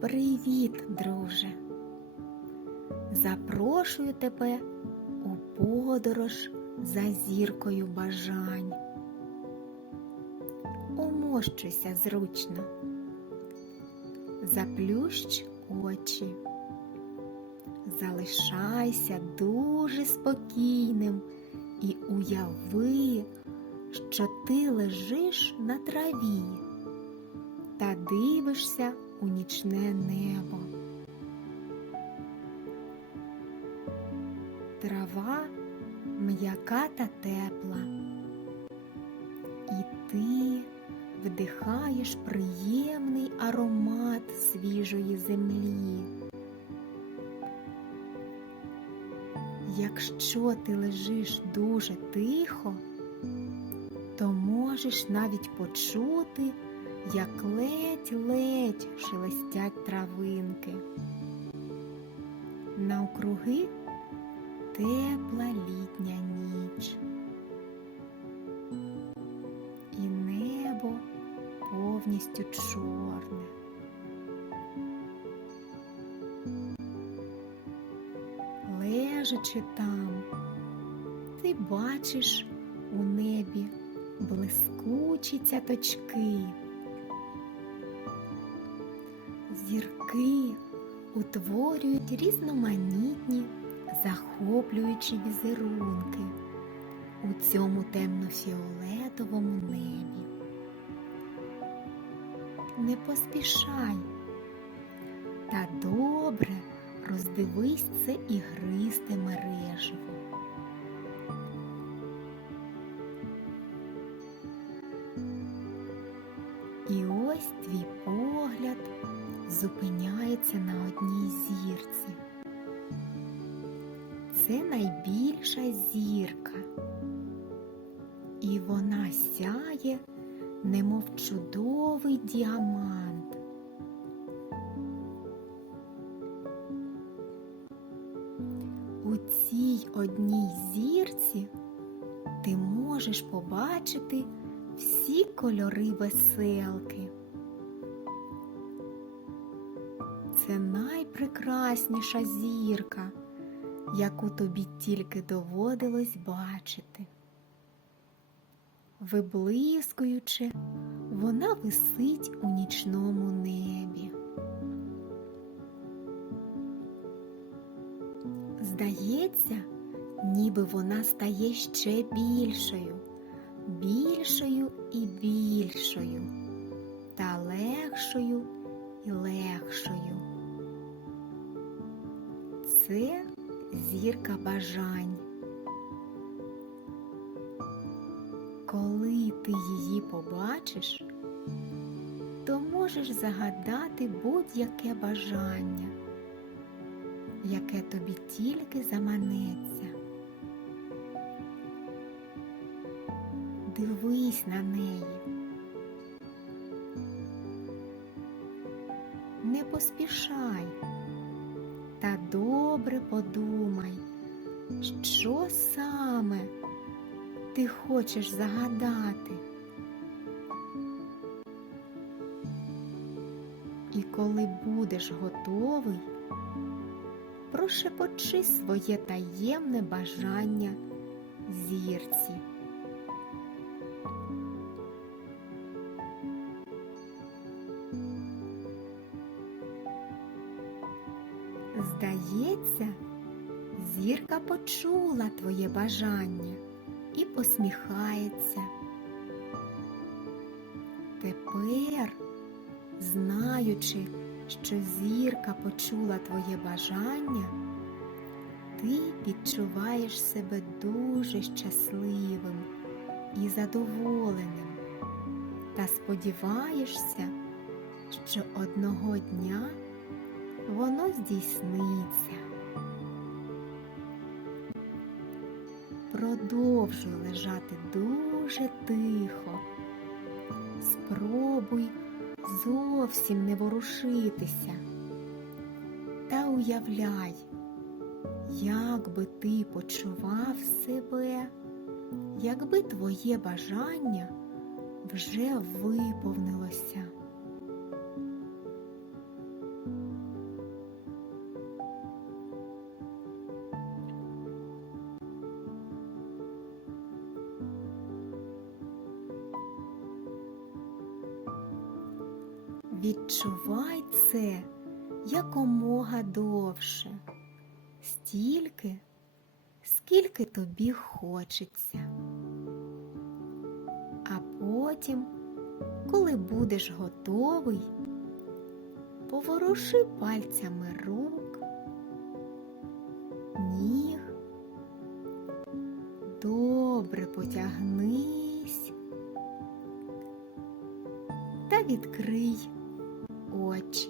Привіт, друже! Запрошую тебе у подорож за зіркою бажань. Умощуйся зручно, заплющ очі, залишайся дуже спокійним і уяви, що ти лежиш на траві та дивишся у нічне небо. Трава м'яка та тепла, і ти вдихаєш приємний аромат свіжої землі. Якщо ти лежиш дуже тихо, то можеш навіть почути, як ледь-ледь шелестять травинки. Навкруги тепла літня ніч. І небо повністю чорне. Лежачи там, ти бачиш у небі блискучі цяточки. Зірки утворюють різноманітні, захоплюючі візерунки у цьому темно-фіолетовому небі. Не поспішай та добре роздивись це ігристе мережево. І ось твій погляд зупиняється на одній зірці. Це найбільша зірка, і вона сяє, немов чудовий діамант. У цій одній зірці ти можеш побачити всі кольори веселки. Це найпрекрасніша зірка, яку тобі тільки доводилось бачити. Виблискуючи, вона висить у нічному небі. Здається, ніби вона стає ще більшою, більшою і більшою, та легшою і легшою. Це зірка бажань. Коли ти її побачиш, то можеш загадати будь-яке бажання, яке тобі тільки заманеться. Дивись на неї. Не поспішай та добре подумай, що саме ти хочеш загадати. І коли будеш готовий, прошепочи своє таємне бажання зірці. Здається, зірка почула твоє бажання і посміхається. Тепер, знаючи, що зірка почула твоє бажання, ти відчуваєш себе дуже щасливим і задоволеним та сподіваєшся, що одного дня воно здійсниться. Продовжуй лежати дуже тихо. Спробуй зовсім не ворушитися. Та уявляй, як би ти почував себе, якби твоє бажання вже виповнилося. Відчувай це якомога довше, стільки, скільки тобі хочеться. А потім, коли будеш готовий, поворуши пальцями рук, ніг, добре потягнись та відкрий очі.